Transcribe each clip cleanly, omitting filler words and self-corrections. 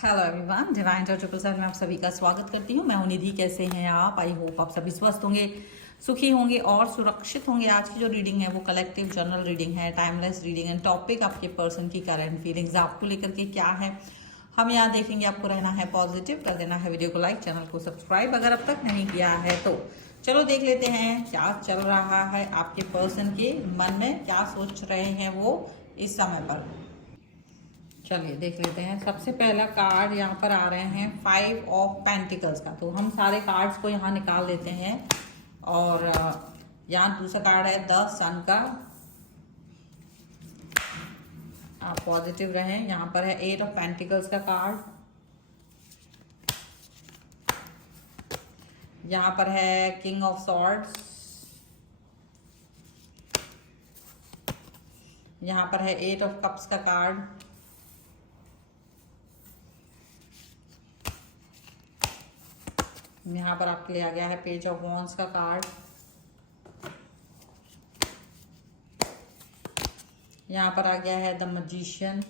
Hello everyone, divine triple seven में आप सभी का स्वागत करती हूँ। मैं हूं निधि। कैसे हैं आप? आई होप आप सभी स्वस्थ होंगे, सुखी होंगे और सुरक्षित होंगे। आज की जो रीडिंग है वो कलेक्टिव जर्नल रीडिंग है, टाइमलेस रीडिंग है। टॉपिक आपके पर्सन की करंट फीलिंग्स आपको लेकर के क्या है, हम यहाँ देखेंगे। आपको रहना है पॉजिटिव, कर देना है वीडियो को लाइक, चैनल को सब्सक्राइब अगर अब तक नहीं किया है तो। चलो देख लेते हैं क्या चल रहा है आपके पर्सन के मन में, क्या सोच रहे हैं वो इस समय पर। चलिए देख लेते हैं। सबसे पहला कार्ड यहाँ पर आ रहे हैं 5 ऑफ पेंटिकल्स का, तो हम सारे कार्ड्स को यहाँ निकाल लेते हैं। और यहाँ दूसरा कार्ड है 10 सन का। आप पॉजिटिव रहें। यहाँ पर है 8 ऑफ पेंटिकल्स का कार्ड। यहाँ पर है किंग ऑफ सॉर्ड्स। यहाँ पर है 8 ऑफ कप्स का कार्ड। यहाँ पर आपके लिए आ गया है पेज ऑफ वॉन्ड्स का कार्ड। यहाँ पर आ गया है द मैजिशियन।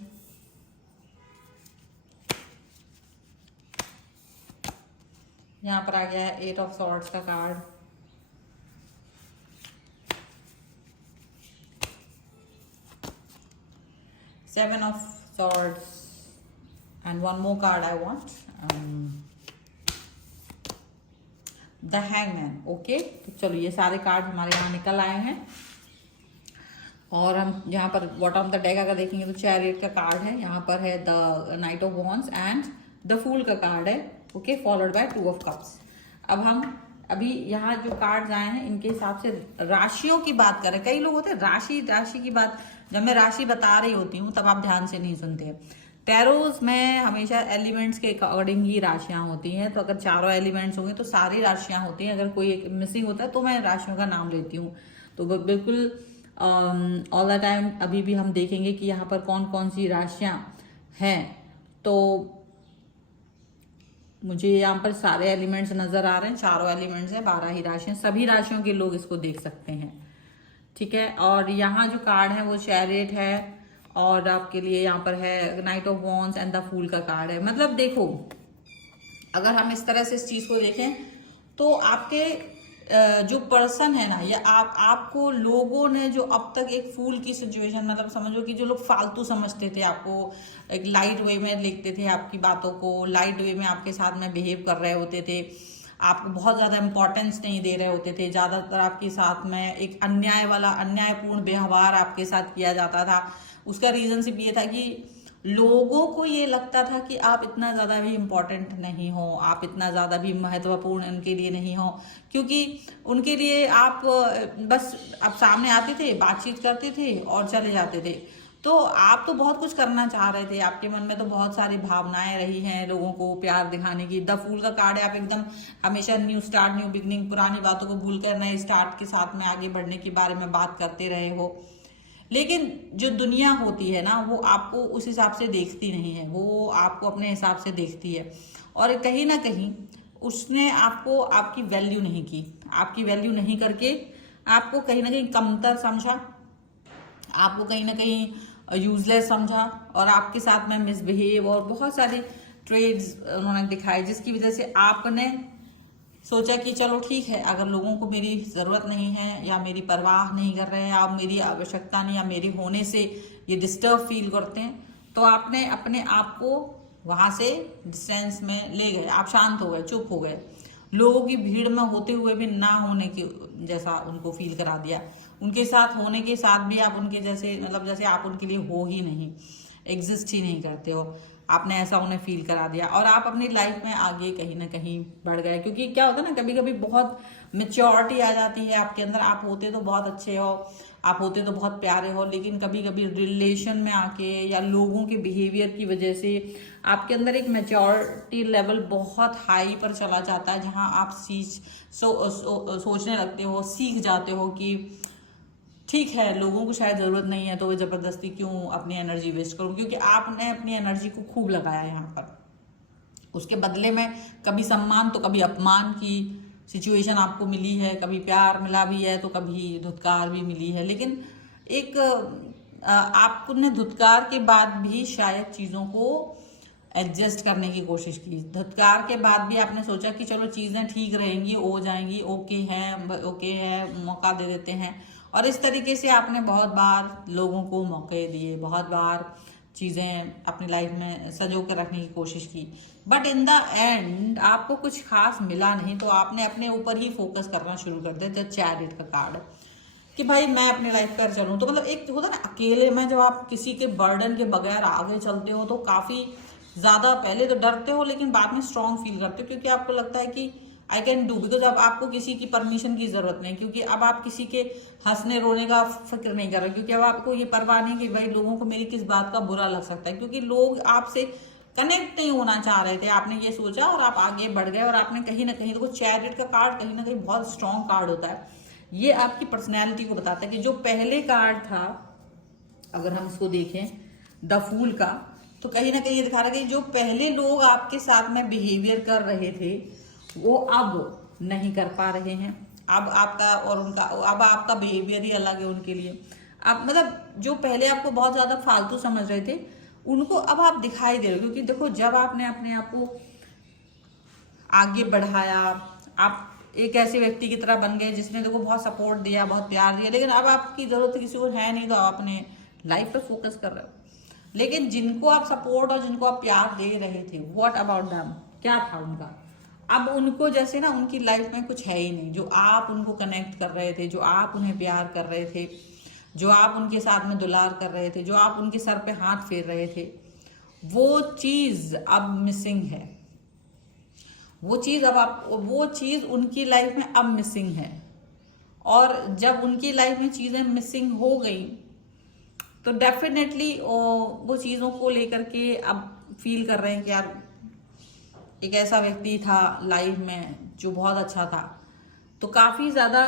यहाँ पर आ गया है 8 ऑफ सॉर्ड्स का card. Seven of swords and one more card I want, the hangman. Okay, तो चलो ये सारे कार्ड हमारे यहाँ निकल आए हैं। और हम यहाँ पर बॉटम ऑफ द डेक अगर देखेंगे तो चैरियट का कार्ड है। यहाँ पर है the knight of wands and the fool का कार्ड है। Okay, followed by 2 of cups. अब हम अभी यहाँ जो कार्ड्स आए हैं इनके हिसाब से राशियों की बात करें। कई लोग होते हैं राशि की बात, जब मैं राशि बता रही होती हूँ तब आप ध्यान से नहीं सुनते। टैरोस में हमेशा एलिमेंट्स के अकॉर्डिंग ही राशियां होती हैं, तो अगर चारों एलिमेंट्स होंगे तो सारी राशियां होती हैं। अगर कोई एक मिसिंग होता है तो मैं राशियों का नाम लेती हूँ। तो बिल्कुल ऑल द टाइम अभी भी हम देखेंगे कि यहाँ पर कौन कौन सी राशियां हैं। तो मुझे यहाँ पर सारे एलिमेंट्स नजर आ रहे हैं, चारों एलिमेंट्स हैं, 12 ही राशियां, सभी राशियों के लोग इसको देख सकते हैं। ठीक है, और यहाँ जो कार्ड है वो चैरियट है और आपके लिए यहाँ पर है knight of wands and the fool का कार्ड है। मतलब देखो, अगर हम इस तरह से इस चीज को देखें तो आपके जो पर्सन है ना, या आपको लोगों ने जो अब तक एक फूल की सिचुएशन, मतलब समझो कि जो लोग फालतू समझते थे, आपको एक लाइट वे में लिखते थे, आपकी बातों को लाइट वे में आपके साथ में बिहेव कर रहे होते थे, आपको बहुत ज़्यादा इंपॉर्टेंस नहीं दे रहे होते थे, ज़्यादातर आपके साथ में एक अन्यायपूर्ण व्यवहार आपके साथ किया जाता था। उसका रीज़न सिर्फ ये था कि लोगों को ये लगता था कि आप इतना ज़्यादा भी इम्पोर्टेंट नहीं हो, आप इतना ज़्यादा भी महत्वपूर्ण उनके लिए नहीं हो, क्योंकि उनके लिए आप बस आप सामने आते थे, बातचीत करते थे और चले जाते थे। तो आप तो बहुत कुछ करना चाह रहे थे, आपके मन में तो बहुत सारी भावनाएं रही हैं लोगों को प्यार दिखाने की। द फूल का कार्ड है, आप एकदम हमेशा न्यू स्टार्ट, न्यू बिगनिंग, पुरानी बातों को भूलकर नए स्टार्ट के साथ में आगे बढ़ने के बारे में बात करते रहे हो। लेकिन जो दुनिया होती है ना, वो आपको उस हिसाब से देखती नहीं है, वो आपको अपने हिसाब से देखती है। और कहीं ना कहीं उसने आपको आपकी वैल्यू नहीं की, आपकी वैल्यू नहीं करके आपको कहीं ना कहीं कमतर समझा, आपको कहीं ना कहीं यूजलेस समझा और आपके साथ में मिसबिहेव और बहुत सारे ट्रेड्स उन्होंने दिखाए, जिसकी वजह से आपने सोचा कि चलो ठीक है, अगर लोगों को मेरी ज़रूरत नहीं है या मेरी परवाह नहीं कर रहे हैं, आप मेरी आवश्यकता नहीं या मेरी होने से ये डिस्टर्ब फील करते हैं, तो आपने अपने आप को वहाँ से डिस्टेंस में ले गए, आप शांत हो गए, चुप हो गए। लोगों की भीड़ में होते हुए भी ना होने के जैसा उनको फील करा दिया। उनके साथ होने के साथ भी आप उनके जैसे, मतलब जैसे आप उनके लिए हो ही नहीं, एग्जिस्ट ही नहीं करते हो, आपने ऐसा उन्हें फील करा दिया। और आप अपनी लाइफ में आगे कहीं ना कहीं बढ़ गए, क्योंकि क्या होता है ना, कभी कभी बहुत मेच्योरिटी आ जाती है आपके अंदर। आप होते तो बहुत अच्छे हो, आप होते तो बहुत प्यारे हो, लेकिन कभी कभी रिलेशन में आके या लोगों के बिहेवियर की वजह से आपके अंदर एक मेच्योरिटी लेवल बहुत हाई पर चला जाता है, जहां आप सोचने लगते हो, सीख जाते हो कि ठीक है, लोगों को शायद ज़रूरत नहीं है तो वे ज़बरदस्ती क्यों अपनी एनर्जी वेस्ट करूं, क्योंकि आपने अपनी एनर्जी को खूब लगाया यहाँ पर। उसके बदले में कभी सम्मान तो कभी अपमान की सिचुएशन आपको मिली है, कभी प्यार मिला भी है तो कभी धुतकार भी मिली है। लेकिन एक आपने धुतकार के बाद भी शायद चीज़ों को एडजस्ट करने की कोशिश की। धुतकार के बाद भी आपने सोचा कि चलो चीज़ें ठीक रहेंगी, हो जाएंगी, ओके है, मौका दे देते हैं। और इस तरीके से आपने बहुत बार लोगों को मौके दिए, बहुत बार चीज़ें अपनी लाइफ में सजो के रखने की कोशिश की, बट इन द एंड आपको कुछ खास मिला नहीं। तो आपने अपने ऊपर ही फोकस करना शुरू कर दिया। तो चैरिट का कार्ड कि भाई मैं अपनी लाइफ पर चलूँ। तो मतलब एक होता ना अकेले में, जब आप किसी के बर्डन के बगैर आगे चलते हो तो काफ़ी ज़्यादा पहले तो डरते हो, लेकिन बाद में स्ट्रांग फील करते हो, क्योंकि आपको लगता है कि आई कैन डू। बिकॉज अब आपको किसी की परमिशन की जरूरत नहीं, क्योंकि अब आप किसी के हंसने रोने का फिक्र नहीं कर रहे, क्योंकि अब आपको ये परवाह नहीं कि भाई लोगों को मेरी किस बात का बुरा लग सकता है, क्योंकि लोग आपसे कनेक्ट नहीं होना चाह रहे थे। आपने ये सोचा और आप आगे बढ़ गए, और आपने कहीं ना कहीं, देखो चैरिट का कार्ड कहीं ना कहीं बहुत स्ट्रांग कार्ड होता है। ये आपकी पर्सनैलिटी को बताता है कि जो पहले कार्ड था, अगर हम इसको देखें द फूल का, तो कहीं ना कहीं ये दिखा रहा है कि जो पहले लोग आपके साथ में बिहेवियर कर रहे थे वो अब नहीं कर पा रहे हैं। अब आपका और उनका, अब आपका बिहेवियर ही अलग है उनके लिए। आप मतलब जो पहले आपको बहुत ज्यादा फालतू समझ रहे थे, उनको अब आप दिखाई दे रहे हो। क्योंकि देखो जब आपने अपने आप को आगे बढ़ाया, आप एक ऐसे व्यक्ति की तरह बन गए जिसने देखो बहुत सपोर्ट दिया, बहुत प्यार दिया, लेकिन अब आपकी जरूरत किसी को है नहीं, तो आप अपने लाइफ पे फोकस कर रहे हो। लेकिन जिनको आप सपोर्ट और जिनको आप प्यार दे रहे थे, व्हाट अबाउट देम, क्या था उनका? अब उनको जैसे ना उनकी लाइफ में कुछ है ही नहीं। जो आप उनको कनेक्ट कर रहे थे, जो आप उन्हें प्यार कर रहे थे, जो आप उनके साथ में दुलार कर रहे थे, जो आप उनके सर पे हाथ फेर रहे थे, वो चीज अब मिसिंग है। वो चीज उनकी लाइफ में अब मिसिंग है। और जब उनकी लाइफ में चीजें मिसिंग हो गई, तो डेफिनेटली वो चीज़ों को लेकर के अब फील कर रहे हैं कि यार एक ऐसा व्यक्ति था लाइफ में जो बहुत अच्छा था। तो काफ़ी ज़्यादा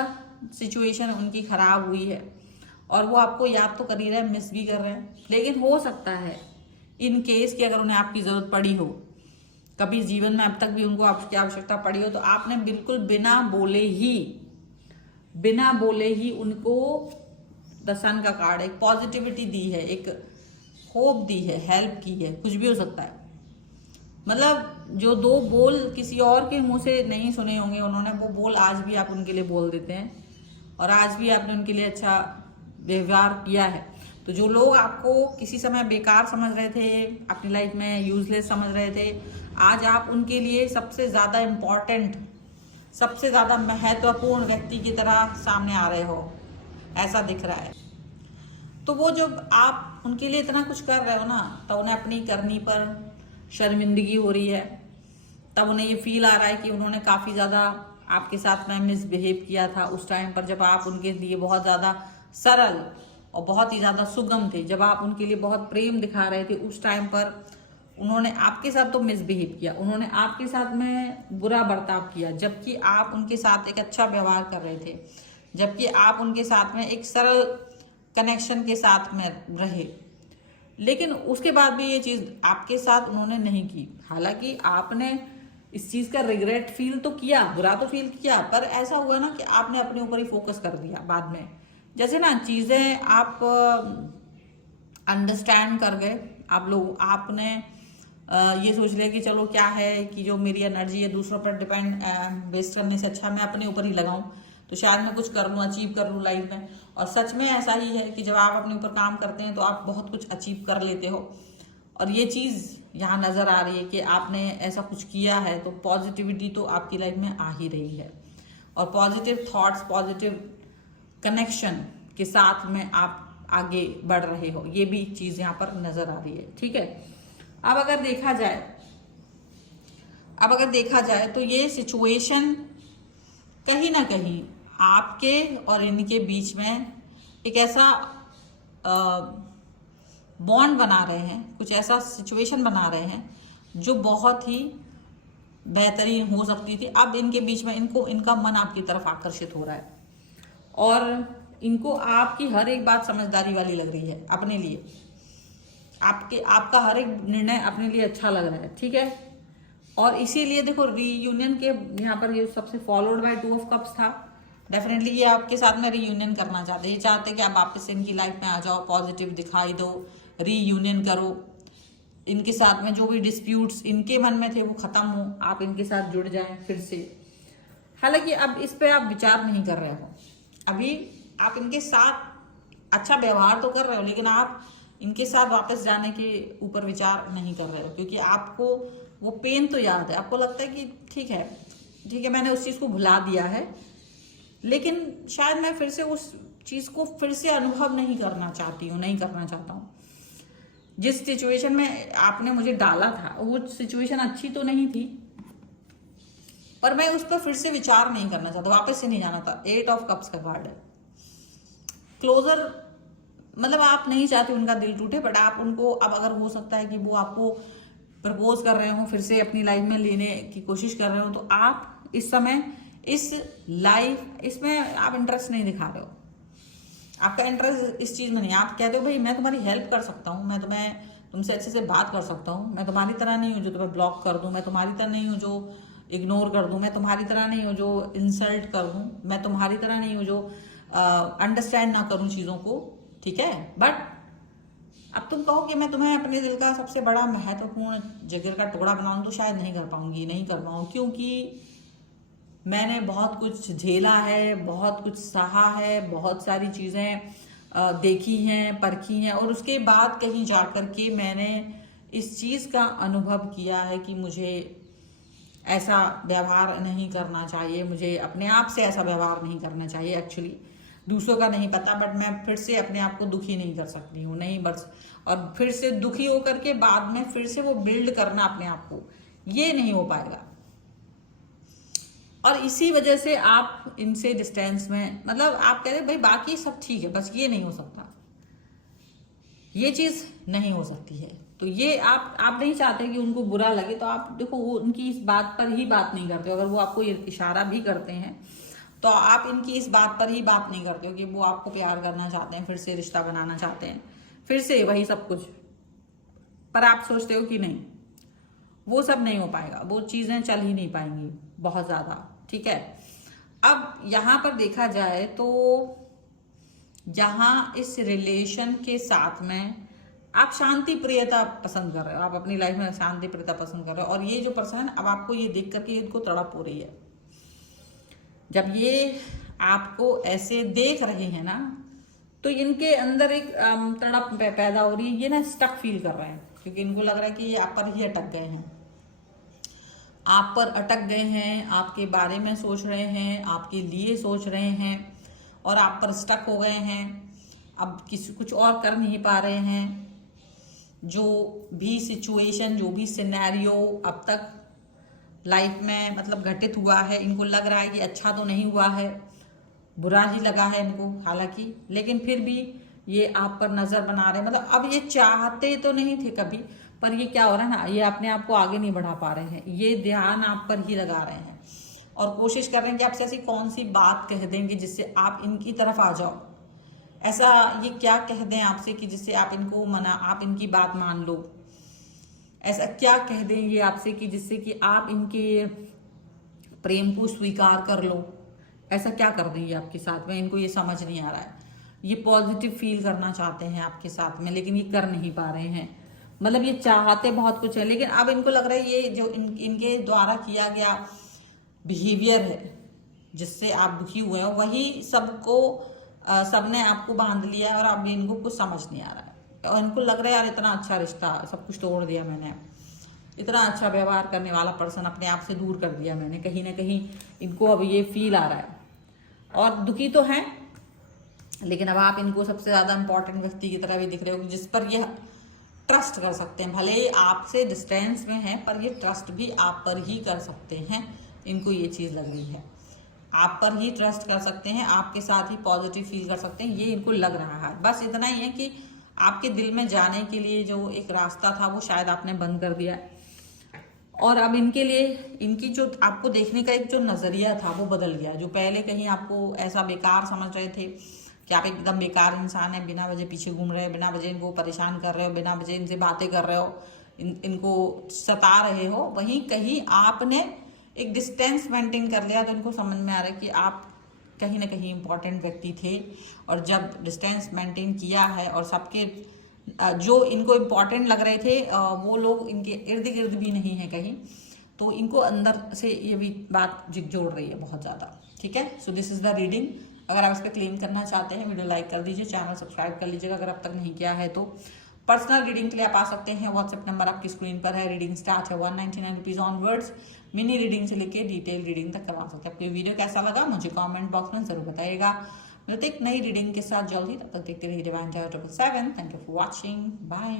सिचुएशन उनकी ख़राब हुई है, और वो आपको याद तो कर ही रहे हैं, मिस भी कर रहे हैं। लेकिन हो सकता है इन केस कि अगर उन्हें आपकी ज़रूरत पड़ी हो कभी जीवन में, अब तक भी उनको आपकी आवश्यकता पड़ी हो, तो आपने बिल्कुल बिना बोले ही उनको द सन का कार्ड एक पॉजिटिविटी दी है, एक होप दी है, हेल्प की है। कुछ भी हो सकता है। मतलब जो दो बोल किसी और के मुंह से नहीं सुने होंगे उन्होंने, वो बोल आज भी आप उनके लिए बोल देते हैं, और आज भी आपने उनके लिए अच्छा व्यवहार किया है। तो जो लोग आपको किसी समय बेकार समझ रहे थे, अपनी लाइफ में यूजलेस समझ रहे थे, आज आप उनके लिए सबसे ज़्यादा इम्पॉर्टेंट, सबसे ज़्यादा महत्वपूर्ण व्यक्ति की तरह सामने आ रहे हो, ऐसा दिख रहा है। तो वो जब आप उनके लिए इतना कुछ कर रहे हो ना, तो उन्हें अपनी करनी पर शर्मिंदगी हो रही है। तब उन्हें ये फील आ रहा है कि उन्होंने काफ़ी ज़्यादा आपके साथ में मिसबिहेव किया था उस टाइम पर, जब आप उनके लिए बहुत ज़्यादा सरल और बहुत ही ज़्यादा सुगम थे, जब आप उनके लिए बहुत प्रेम दिखा रहे थे। उस टाइम पर उन्होंने आपके साथ तो मिसबिहेव किया, उन्होंने आपके साथ में बुरा बर्ताव किया, जबकि आप उनके साथ एक अच्छा व्यवहार कर रहे थे, जबकि आप उनके साथ में एक सरल कनेक्शन के साथ में रहे। लेकिन उसके बाद भी ये चीज़ आपके साथ उन्होंने नहीं की। हालांकि आपने इस चीज़ का रिग्रेट फील तो किया, बुरा तो फील किया, पर ऐसा हुआ ना कि आपने अपने ऊपर ही फोकस कर दिया बाद में। जैसे ना चीज़ें आप अंडरस्टैंड कर गए, आप लोग, आपने ये सोच लिया कि चलो क्या है कि जो मेरी एनर्जी है दूसरों पर डिपेंड वेस्ट करने से अच्छा मैं अपने ऊपर ही लगाऊं, तो शायद मैं कुछ कर लूँ, अचीव कर लूँ लाइफ में। और सच में ऐसा ही है कि जब आप अपने ऊपर काम करते हैं तो आप बहुत कुछ अचीव कर लेते हो। और ये चीज़ यहाँ नज़र आ रही है कि आपने ऐसा कुछ किया है, तो पॉजिटिविटी तो आपकी लाइफ में आ ही रही है, और पॉजिटिव थॉट्स, पॉजिटिव कनेक्शन के साथ में आप आगे बढ़ रहे हो, ये भी चीज़ यहाँ पर नज़र आ रही है। ठीक है। अब अगर देखा जाए तो ये सिचुएशन कहीं ना कहीं आपके और इनके बीच में एक ऐसा बॉन्ड बना रहे हैं, कुछ ऐसा सिचुएशन बना रहे हैं जो बहुत ही बेहतरीन हो सकती थी। अब इनके बीच में इनका मन आपकी तरफ आकर्षित हो रहा है, और इनको आपकी हर एक बात समझदारी वाली लग रही है अपने लिए। आपका हर एक निर्णय अपने लिए अच्छा लग रहा है। ठीक है। और इसीलिए देखो रीयूनियन के यहाँ पर ये सबसे फॉलोड बाय 2 ऑफ कप्स था। डेफिनेटली ये आपके साथ में रीयूनियन करना चाहते हैं, ये चाहते हैं कि आप वापस इनकी लाइफ में आ जाओ, पॉजिटिव दिखाई दो, रीयूनियन करो। इनके साथ में जो भी डिस्प्यूट्स इनके मन में थे वो खत्म हो, आप इनके साथ जुड़ जाएं फिर से। हालांकि अब इस पे आप विचार नहीं कर रहे हो, अभी आप इनके साथ अच्छा व्यवहार तो कर रहे हो, लेकिन आप इनके साथ वापस जाने के ऊपर विचार नहीं कर रहे हो, क्योंकि आपको वो पेन तो याद है। आपको लगता है कि ठीक है मैंने उस चीज़ को भुला दिया है, लेकिन शायद मैं फिर से उस चीज़ को फिर से अनुभव नहीं करना चाहता हूँ। जिस सिचुएशन में आपने मुझे डाला था वो सिचुएशन अच्छी तो नहीं थी, पर मैं उस पर फिर से विचार नहीं करना चाहता, वापस से नहीं जाना था। 8 ऑफ कप्स का कार्ड है। क्लोजर मतलब आप नहीं चाहते उनका दिल टूटे, बट आप उनको अब अगर हो सकता है कि वो आपको प्रपोज कर रहे हो, फिर से अपनी लाइफ में लेने की कोशिश कर रहे हो, तो आप इस समय इसमें आप इंटरेस्ट नहीं दिखा रहे हो। आपका इंटरेस्ट इस चीज़ में नहीं। आप कहते हो भाई मैं तुम्हारी हेल्प कर सकता हूँ, मैं तुमसे अच्छे से बात कर सकता हूँ, मैं तुम्हारी तरह नहीं हूँ जो तुम्हें ब्लॉक कर दूँ, मैं तुम्हारी तरह नहीं हूँ जो इग्नोर कर दूँ, मैं तुम्हारी तरह नहीं हूँ जो इंसल्ट कर दूँ, मैं तुम्हारी तरह नहीं हूँ जो अंडरस्टैंड ना करूँ चीज़ों को, ठीक है। बट अब तुम कहो कि मैं तुम्हें अपने दिल का सबसे बड़ा महत्वपूर्ण जिगर का टुकड़ा बनाऊँ, तो शायद नहीं कर पाऊँ, क्योंकि मैंने बहुत कुछ झेला है, बहुत कुछ सहा है, बहुत सारी चीज़ें देखी हैं, परखी हैं, और उसके बाद कहीं जा कर के मैंने इस चीज़ का अनुभव किया है कि मुझे ऐसा व्यवहार नहीं करना चाहिए, मुझे अपने आप से ऐसा व्यवहार नहीं करना चाहिए। एक्चुअली दूसरों का नहीं पता, बट मैं फिर से अपने आप को दुखी नहीं कर सकती हूँ, नहीं बस। और फिर से दुखी होकर के बाद में फिर से वो बिल्ड करना अपने आप को, ये नहीं हो पाएगा। और इसी वजह से आप इनसे डिस्टेंस में, मतलब आप कह रहे भाई बाकी सब ठीक है, बस ये नहीं हो सकता, ये चीज़ नहीं हो सकती है। तो ये आप नहीं चाहते कि उनको बुरा लगे, तो आप देखो वो उनकी इस बात पर ही बात नहीं करते हो। अगर वो आपको इशारा भी करते हैं तो आप इनकी इस बात पर ही बात नहीं करते हो कि वो आपको प्यार करना चाहते हैं, फिर से रिश्ता बनाना चाहते हैं, फिर से वही सब कुछ। पर आप सोचते हो कि नहीं, वो सब नहीं हो पाएगा, वो चीज़ें चल ही नहीं पाएंगी बहुत ज़्यादा, ठीक है। अब यहाँ पर देखा जाए तो यहाँ इस रिलेशन के साथ में आप शांति प्रियता पसंद कर रहे हो, आप अपनी लाइफ में शांति प्रियता पसंद कर रहे हो। और ये जो पर्सन अब आपको ये देख करके इनको तड़प हो रही है, जब ये आपको ऐसे देख रहे हैं ना, तो इनके अंदर एक तड़प पैदा हो रही है। ये ना स्टक फील कर रहे हैं, क्योंकि इनको लग रहा है कि ये आप पर ही अटक गए हैं, आप पर अटक गए हैं, आपके बारे में सोच रहे हैं, आपके लिए सोच रहे हैं, और आप पर स्टक हो गए हैं। अब कुछ और कर नहीं पा रहे हैं। जो भी सिचुएशन, जो भी सिनेरियो अब तक लाइफ में मतलब घटित हुआ है, इनको लग रहा है कि अच्छा तो नहीं हुआ है, बुरा ही लगा है इनको हालांकि, लेकिन फिर भी ये आप पर नजर बना रहे हैं। मतलब अब ये चाहते तो नहीं थे कभी, पर ये क्या हो रहा है ना, ये अपने आप को आगे नहीं बढ़ा पा रहे हैं, ये ध्यान आप पर ही लगा रहे हैं और कोशिश कर रहे हैं कि आपसे ऐसी कौन सी बात कह देंगे जिससे आप इनकी तरफ आ जाओ। ऐसा ये क्या कह दें आपसे कि जिससे आप इनकी बात मान लो। ऐसा क्या कह दें ये आपसे कि जिससे कि आप इनके प्रेम को स्वीकार कर लो। ऐसा क्या कर दें ये आपके साथ में, इनको ये समझ नहीं आ रहा है। ये पॉजिटिव फील करना चाहते हैं आपके साथ में, लेकिन ये कर नहीं पा रहे हैं। मतलब ये चाहते बहुत कुछ है, लेकिन अब इनको लग रहा है ये जो इनके द्वारा किया गया बिहेवियर है जिससे आप दुखी हुए हो, वही सबने आपको बांध लिया है और अब इनको कुछ समझ नहीं आ रहा है। और इनको लग रहा है यार इतना अच्छा रिश्ता, सब कुछ तोड़ दिया मैंने, इतना अच्छा व्यवहार करने वाला पर्सन अपने आप से दूर कर दिया मैंने, कहीं ना कहीं इनको अब ये फील आ रहा है। और दुखी तो हैं, लेकिन अब आप इनको सबसे ज़्यादा इंपॉर्टेंट व्यक्ति की तरह भी दिख रहे हो जिस पर ये ट्रस्ट कर सकते हैं। भले ही आपसे डिस्टेंस में है, पर ये ट्रस्ट भी आप पर ही कर सकते हैं। इनको ये चीज़ लग रही है, आप पर ही ट्रस्ट कर सकते हैं, आपके साथ ही पॉजिटिव फील कर सकते हैं, ये इनको लग रहा है। बस इतना ही है कि आपके दिल में जाने के लिए जो एक रास्ता था वो शायद आपने बंद कर दिया, और अब इनके लिए इनकी जो आपको देखने का एक जो नज़रिया था वो बदल गया। जो पहले कहीं आपको ऐसा बेकार समझ रहे थे कि आप एकदम बेकार इंसान है, बिना वजह पीछे घूम रहे हो, बिना वजह इनको परेशान कर रहे हो, बिना वजह इनसे बातें कर रहे हो, इनको सता रहे हो, वहीं कहीं आपने एक डिस्टेंस मेंटेन कर लिया। तो इनको समझ में आ रहा है कि आप कहीं ना कहीं इंपॉर्टेंट व्यक्ति थे, और जब डिस्टेंस मेंटेन किया है और सबके जो इनको इम्पॉर्टेंट लग रहे थे वो लोग इनके इर्द गिर्द भी नहीं है कहीं, तो इनको अंदर से ये भी बात जोड़ रही है बहुत ज़्यादा। ठीक है, so this is the reading. अगर आप इस पर क्लेम करना चाहते हैं, वीडियो लाइक कर दीजिए, चैनल सब्सक्राइब कर लीजिएगा अगर अब तक नहीं किया है तो। पर्सनल रीडिंग के लिए आप आ सकते हैं, व्हाट्सएप नंबर आपकी स्क्रीन पर है। रीडिंग स्टार्ट है 199 रुपीज़ ऑनवर्ड्स। मिनी रीडिंग से लेके डिटेल रीडिंग तक करवा सकते हैं। आपको वीडियो कैसा लगा मुझे कमेंट बॉक्स में जरूर बताइएगा। मिलते एक नई रीडिंग के साथ जल्द ही, तब तक देखते रहिए divine tarot 777। Thank you for watching, bye.